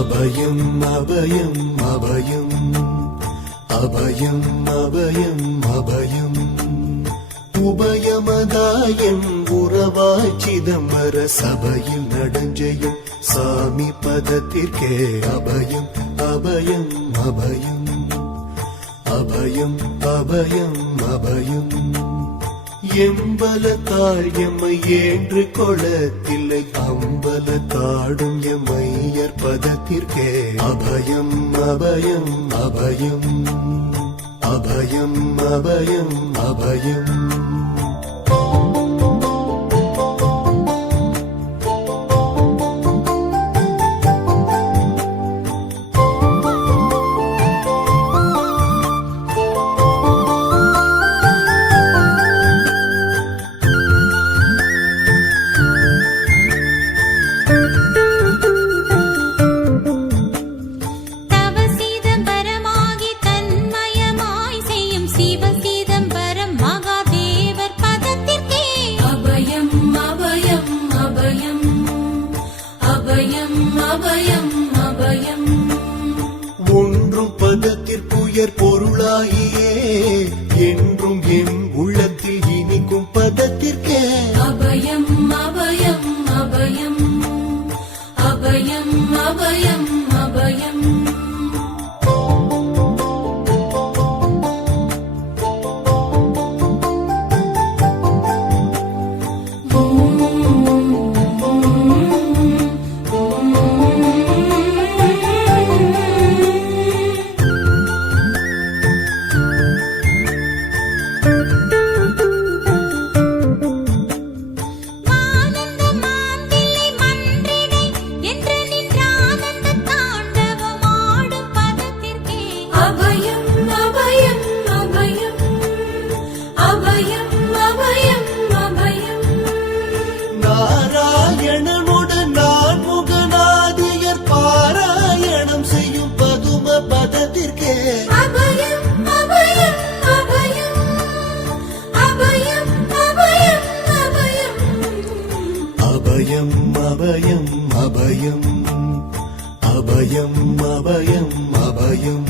அபயம் அபயம் அபயம் அபயம் அபயம் அபயம் உபயமதாயம் உறவாய் சிதம்பர சபையில் நடஞ்செய்யும் சாமி பதத்திற்கே அபயம் அபயம் அபயம் அபயம் அபயம் அபயம் எம்பலத்தாள் எம்மை ஏன்று கொளத்தில்லை அம்பலத்தாடும் எம்மையர் பதத்திற்கே அபயம் அபயம் அபயம் அபயம் அபயம் அபயம் ஒன்றும் பதத்திற்குயர் பொருளாகியே என்றும் என் உள்ளத்தில் இனிக்கும் பதத்திற்கே அபயம் அபயம் அபயம் அபயம் அபயம் அபயம் நாராயணனுடன் நான் முகநாதியர் பாராயணம் செய்யும் பதும பதத்திற்கே அபயம் அபயம் அபயம் அபயம் அபயம் அபயம் அபயம் அபயம் அபயம் அபயம் அபயம் அபயம்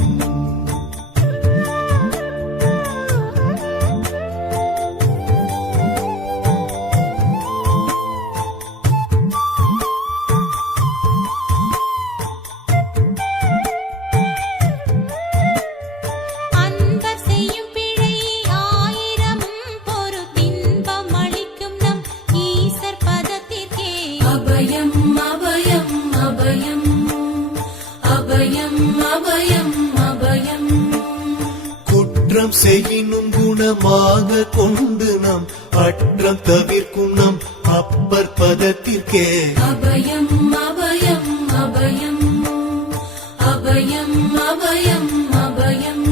குற்றம் செய்யினும் குணமாக கொண்டு நம் அற்றம் தவிர்க்கும் நம் அப்பர் பதத்திற்கே அபயம் அபயம் அபயம் அபயம் அபயம் அபயம்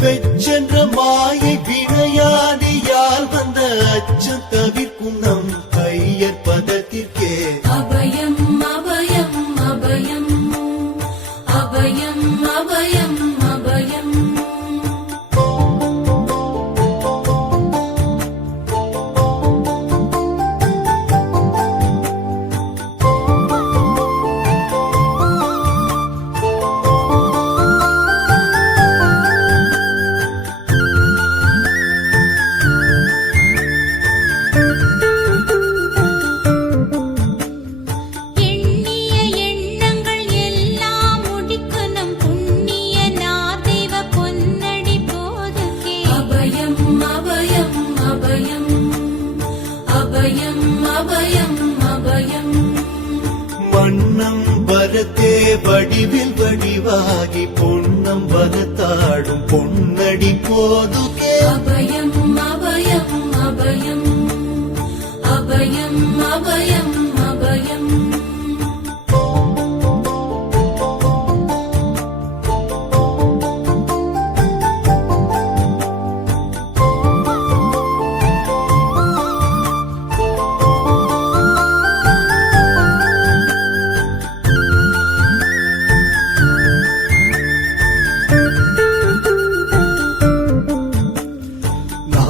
வெச்சென்ற மாயை வினையாடியால் வந்த அச்சம் தவிர்க்கும் நம் ஐயர் பதத்திற்கே அபயம் அபயம் அபயம் அபயம் அபயம் அபயம் மன்னம் வரத்தே வடிவில் வடிவாகி பொன்னம் வரத்தாடும் பொன்னடி போதுகே அபயம் அபயம் அபயம் அபயம் அபயம் அபயம்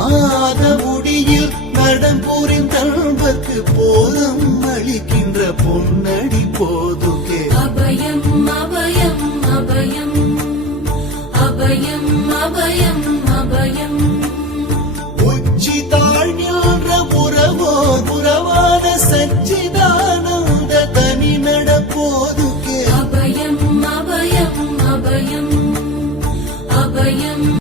பாத முடியில் நடம் புரிந்தல்வர்க்கு போதம் அளிக்கின்ற பொன்னடி போதுகே அபயம் அபயம் அபயம் அபயம் அபயம் அபயம் உச்சி தாழ் நின்ற உறவோர் உறவான சச்சிதானந்த தனி நடப்போதுகே அபயம் அபயம் அபயம் அபயம்